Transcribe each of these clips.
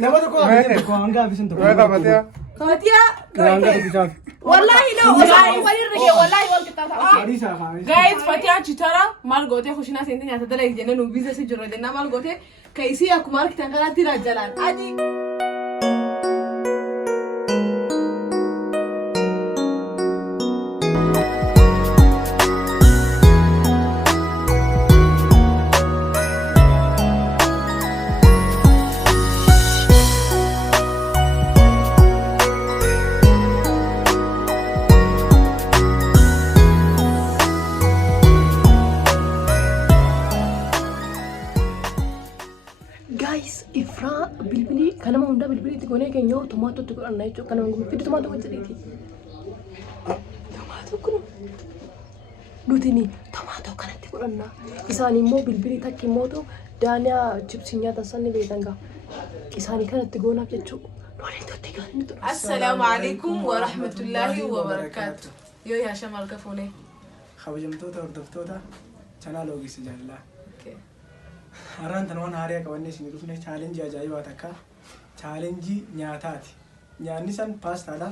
nama tokko hanga bisin tokko. Wata Fatiha. Fatiha. Hanga bisin. Wallahi no. Guys, Fatiha chitara mal gote khushina senti nyata dala jenne no business jirro denna mal gote kaisi akumar kitan kana tira jalan. Aji. Kanama hunda bilbili itti goonee keenya tomaatoo itti godhanna jechuudha. Kanama gurguddaa tomaatoo hojjeteeti. Tomaatoo kun nuti tomaatoo kanatti godhanna. Isaan immoo bilbili takki immoo daaniyaa chipsii nyaatan sanni beekan gaa. Isaanii kanatti goonaaf jechuudha. Nooleen totti gaanii tura. Assalaamu alaikum wa rahmatullahi wa barakaatu. Yoo yaasha maal kafuune. Kabajamtoota hordoftoota chanaal Ogeessa Jaalalaa. Har'aan tan waan haaraa qabannee isin dhufne chaalenjii ajaa'ibaa takka. Challenge nyaataati. Nyaanni san paastaadha.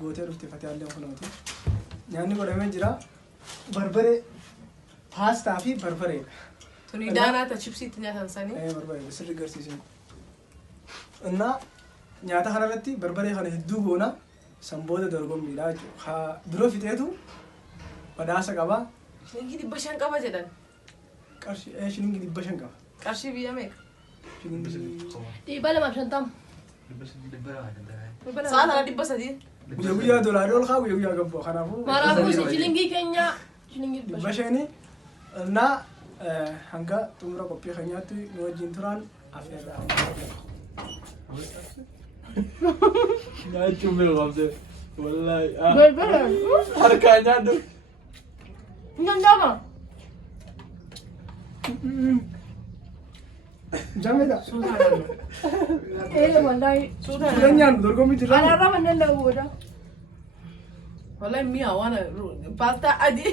Gootee dhufte Fatiyaallee kunuuti. Nyaanni godhamee jira. Barbaree paastaa fi barbareedha. Tuni daanaa ta chipsiitti nyaatan sanii. Barbaree sirri garsiisan. Innaa nyaata kanarratti barbaree kana hedduu goona sanbooda dorgommiidha jechuudha. Duroo fixeetu badhaasa qaba. Shilingi 500 qaba jedhan. Qarshii shilingi 500 qaba. Qarshii biyya meeqa? Dibala mabshantam. Saala dibba sadii. Guyyaa doolarii ol kaa guyyaa gabboo kanaafuu. Maraafuu shilingi keenya shilingi 500 innaa hanga xumura qophii keenyaatti nu wajjin turaan afeerraa. Nyaachuun beekamte wallahi. Barbaraa. Harkaan nyaadhu. Nyaandama. Jamila. Wallahi. Sudah nyaannu dorgommii jirra. Anarraa manneen lawuudha. Wallahi mi'a waan paastaa adii.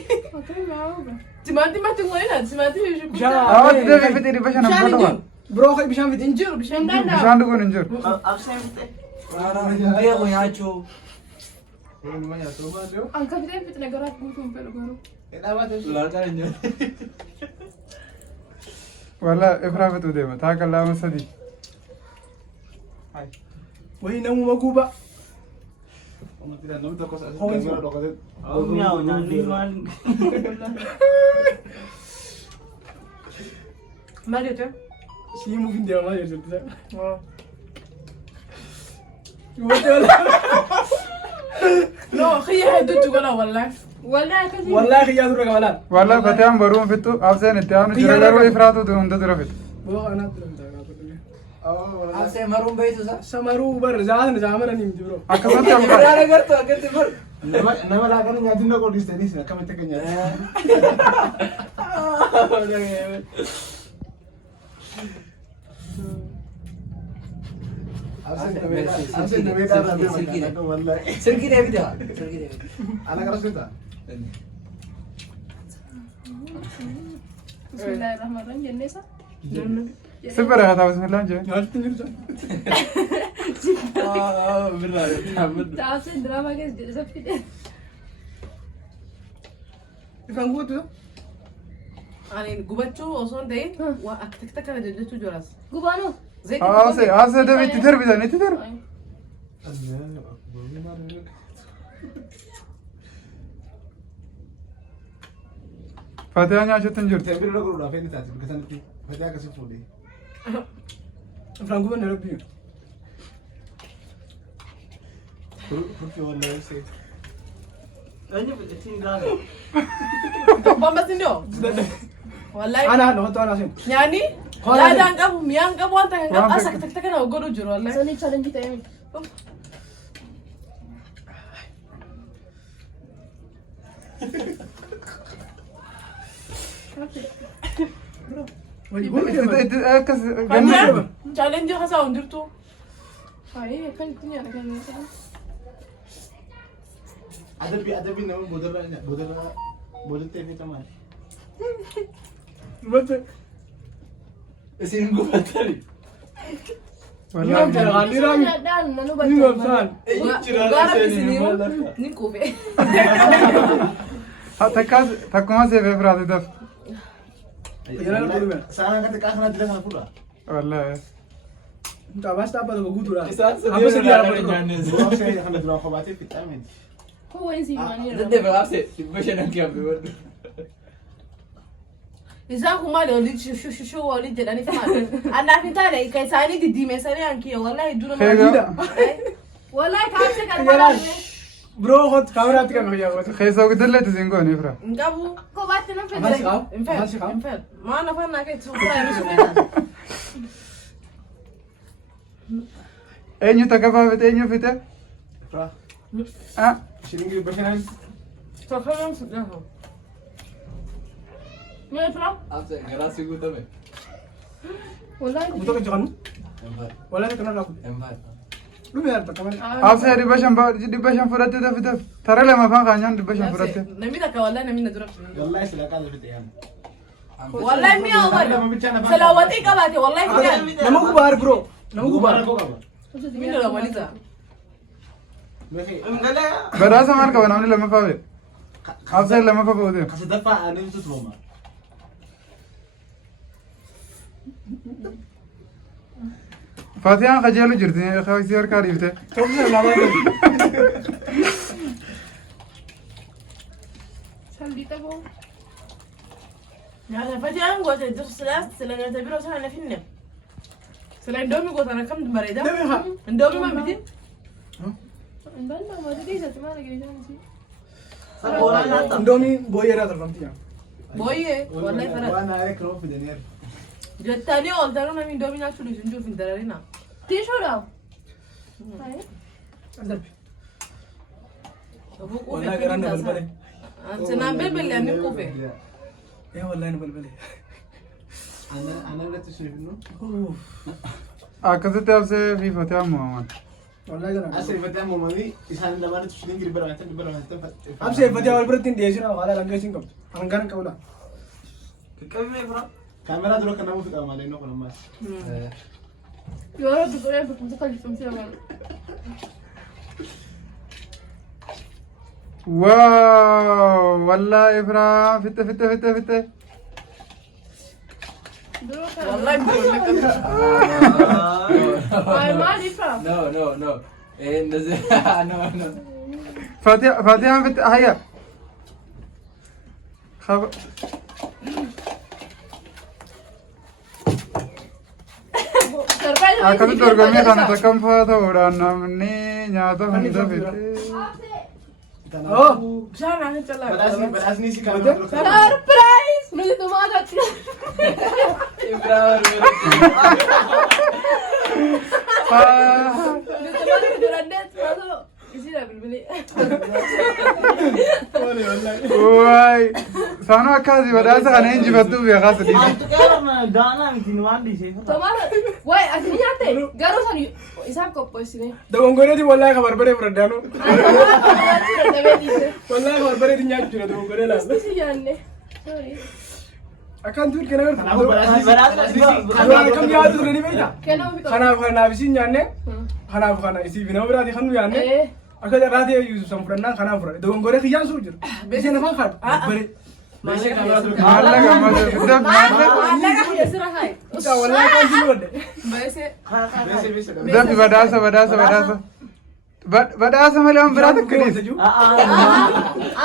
Timaatima tingoina timaatima shukuta. Awwaati deebii fixee dhibba shan abboota. Biroo kai bishaan fixee. Injiru bishaan daandaa. Bishaan dhuguun hin jiru. Abseen fixee. Biar menyacu. Angka fixee fixee garaa guutuun fedhu garuu. Latar ini. Walla ifraa fixuu deema. Taa qallaama sadii. Wahii namuma guuba. Miau nyanyi man. Maal jettee? Siimuu fi deemaa jirti. No, xiyya hedduutu gola wallahi. Wallahi akkasii. Wallahi xiyyaa dura qabalaan. Walla Fatiyaan baruun fixu abseen itti aanu jira garuu ifraatu hunda dura fixu. Boo kanaa dura bitaa. Asal marum begitu sah. Samaruu bar zaatan zaamaranii miti biroo. Akkasumatti Ada abkaan. agar tu, agar tu ber. Nama lakan nyaatiin na kodis tenis na kami tekan nyaat. Absen na beda na beda. Wallahi. Sergi Dewi dah. Sergi Dewi. Anak keras kita. Bismillahirrahmanirrahim jennee isa. Sibira haa ta'u bismillaan jee. Nyaatti ni bitaa. Taasisa diraamaa keessa jedhe saffidee. Ifaan guutu. Ani gubachuu osoo hin ta'in waa akka takka kana jajjachuu joras. Gubaanoo. Asee deebii itti darbisan itti darbi. Fatiyaan nyaachuutti hin jirtu. Tembir udah kudu dapat ini tadi. Kesan itu. Fatih kasih food. Ifaan guuban na rabbiyu. Kurfi wallahi sih. Ini tinggal. Bambas ndio. Wallahi. Ana no to ana sen. Nyaani? Daadaan qabu, miyaan qabu waan takka qabu as akka takka kana godhu jiru wallahi. Sanii challenge ta'ee miti. Akkas Kanya challenge hasaa hundirtu. Faayee kan itti nyaata kan nyaata. Ada bi nama bodor TV teman. Mate. Sini gua tadi. Niram jala niram. Niram san. Ni kufe. takkuma seefee firaate daf. Sana kata kakak nanti dengan pula. Wallahi. Tabas apa tu bagus tu lah. Apa sih dia apa ni? Bukan saya akan dulu aku baca vitamin. Kau ini sih mana? Jadi berapa sih? Macam nak kiam tu. Isa kuma da wani shushu wani da ni fama. Ana fita da kai sani didi mai sani anki wallahi duna ma. Wallahi ka ce kan fara ne. Bro hot kamera tika me ya hot. Keessa guddalle tisingo ni fira. Ngabu ko ba ta nan fita. Amal shikam? In fact, Amal shikam? in fact. Ma na fa na kai su fara ne. Eenyu takka faafete eenyu fite? Pra. Ah, Shilingi berkenan. To kan su da ho. Me fara? Apa sih? Gerak sih gua tu. Wallahi. Betul kan jangan? Empat. Wala kenal aku. Empat. Lu biar tak kaman. abse dhibba shan fudhatte dafite. Tara lama afaan kaanyaan dhibba shan fudhatte. Nami da ka wallahi nami na dura. Wallahi silakan lebih tiang. Wallahi mi awal. Salawati ka ba te wallahi fi. Nama ku bar bro. Nama ku bar. Mi da waliza. Badhaasa maal qaba namni lammaffaa bee? Abseen lammaffaa ba'uuti. Kasih dapat anu itu trauma. Faatiyaan qajeelu jirti si harkaa dhiifte. Toksa lama tu. Sandita bo. Ya na fadi an gote dur salas selanga ta biro sana finne. Sela indomi gota na kam bareda. Demi ha. Indomi ma bidin. Indalla ma dai sa tmara gari jansi. Indomie boy era terlampi ya. Boye wallahi fara. Wana ada kro fi denir. Jettani oltaro na indomi na tulu junju fin dararina. Tisho da. Azab. Abu ko Wallahi garan na balbale. Sana bebel ya ni kofe. Eh wallahi na balbale. Ana udah tu sudah nu. Akkasitti absee fi Faatiyaan muumaman. Wallahi garan. Asal betul mau mandi. Isan dalam tu shilingi berapa nanti. Ab se fatiha wal beratin dia sih na wala langgai singkap. Anggaran kau lah. Kami bro. Kamera dulu kena musik sama Leno kalau mas. Yo ora tu kore tu kali tumsi ama. Wow, wallahi fira fitte. Wallahi bro. Ay ma di fra. No. No. Faatiyaan fitte hayya. Surprise. Akkasitti dorgommii kana takkam fa'aa ta'uudhaan namni nyaata hunda fite. Oh. Jana ni chala. Beras ni sih kamera dulu. Surprise. Mili tumata. Ibrahim. Tumata durandet maso. Isi na bilbili. Waay, saanoo akkaasi badhaasa kana injifattuu beekaas dhiisa. Tumata. Wai asini nyaate. Garuu san isaan qopheessine. Dogongoree wallahi kabar bare fradano. Wallahi kabar bare nyaatu jira dogongoree la. Isi yaanne. Sorry. Akan tuh kena kan. Beras ni sih. Kalau kamu ya tuh ni beda. Kenapa biko? Kana bisi nyanne. Kana isi bina berarti kan nyanne. Eh. Akan ada Yusuf sampurna kana fura. Dogongoree kian sujur. Bisi nama kan. Bare. Masih kamera dulu. Maalla gammada fidda maalla. Alaga yasira hai. Udah wallahi kan dulu deh. Baise. Besi. Dafi badhaasa. Badhaasa malee waan biraa takka dhiisa.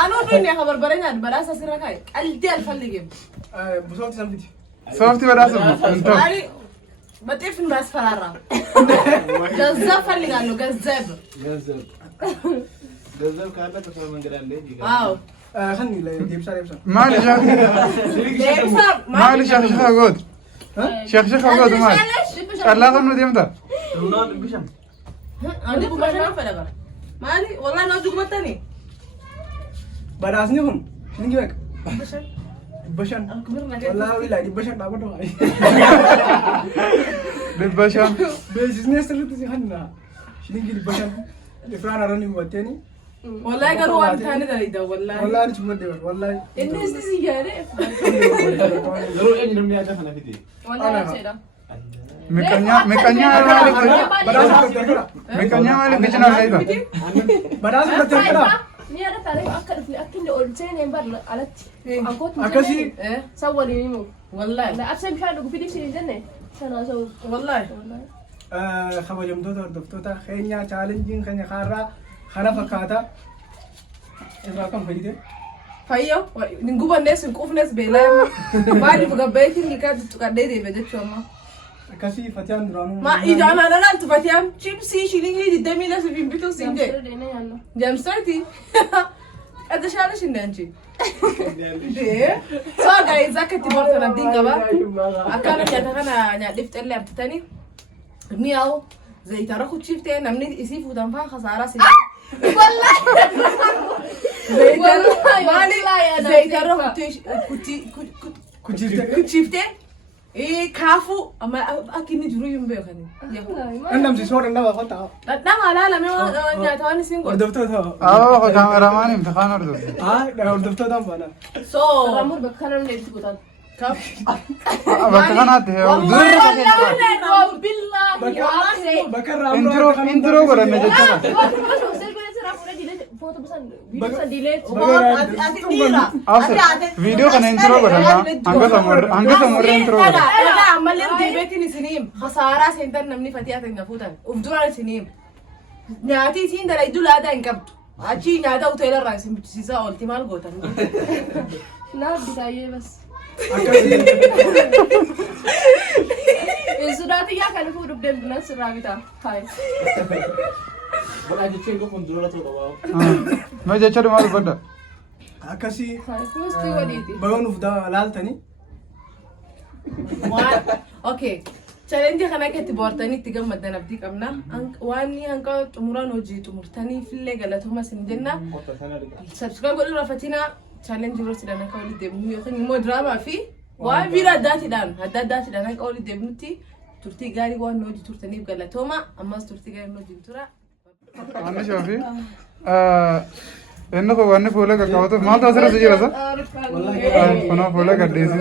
Anu dunia kabar barenya barasa sira kai. Aldi alfallige. Busauti sampai. Soofti badhaasa hin ta'u. Ali batif bas farara. Gazzab falligalo gazzab. Gazal kada kesal menggerak lagi. Wow. Kan nilai dia besar. Maali shakshaka goot. Shakshaka goot maal. Callaa kan nu deemta. Andi bukan falaga. Mali wallahi no dugmatani. Badasnya pun. Ini gimana? Bashan. Bashan. Kubirna Wallahi wilayah di bashan tak betul. Dhibba shan. Business itu sih kan nah. Sini gini bashan. Ifran arani buat ni. wallahi garu waan taane dalida wallahi Wallahi ni cuma dewa. Wallahi. Inni si yare. Lalu ini dunia ada sana fiti. Wallahi seda. Miqanya maaliif bicina sayda? Badhaasa fudhattee jira. Ni ada tarik akka dhufne akka inni ol seenee barra alatti. Ankooti Akkasii san waliin himu. Wallahi. Na absee bishaan dhugu fidii siin jenne. Sana sa'u. Wallahi. kabajamtoota hordoftoota keenyaa chaalenjiin keenya kaarraa kana fakkaata. Irraa kan fayyade. Fayyo, ningubannes hin quufnes beelaa maaliif gabbeetiin hiikaa tuttuqadhee deeme jechuudha. Akkasii Fatiyaan duraanuu. Ma ijaan aananaaltu Fatiyaan chipsii shilingii 20 sibiin bituu siin jee. Jamsarti. Adda shaala shindaanchi. So guys akka itti bartan abdiin qaba. Akkana nyaata kana nyaadheef xallee abdatanii. Mi'aawu zayitara kuchiiftee namni isii fuutan faa khasaaraa siin. Zayitara kuchiiftee kaafu amma akka inni jiru hin beekani. Dhandhamsiisoo dhandhama qotaa. Dhadhama alaalamee nyaata waan isin godhu. Hordoftoota. Kaameramaan imtixaan hordofu. Hordoftootaan faana. So Ramur bakka kanaan leetti kutan. Bakka kanaatti Bakka irraa intiroo godhanne jechuudha. Viidiyoo kana intiroo godhanna hanga samurree intiroo godhanna. ammallee deebiitiin isiniim hasaaraa seentan namni Fatiyaatan gafuutan uf duraan isiniim nyaati isiin dalayduu laadaa hin qabdu achi nyaata hoteelarraa isin bichisiisaa oolti maal gootan. Naa bitaayyee bas. Sudaatiyaa kan fuudhuuf deemtu sirraa bitaa. Bola jechuun kun dura ta'uu Mee jecha dhumaa dubbadda. Akkasii Kuustii waliiti. bayoon uf laaltanii. Okay. Challenge kana keessatti boortanii itti gammadan abdii qabna. Waan hanqa xumuraan hojii xumurtaniif illee galatooma isin jenna. Subscribe godhuu rafatina challenge yeroo sidaan akka walitti deemnu yookiin immoo diraamaa fi waan biira addaatiidhaan akka walitti deemnutti turtii gaarii waan hojii turtaniif galatooma. Ammas turtii gaarii hojii tura. Wanni shoofi. Inni kun wanni fuula qaqqabatuuf maaltu asirratti jira sa? Kunoo fuula gaddeessi.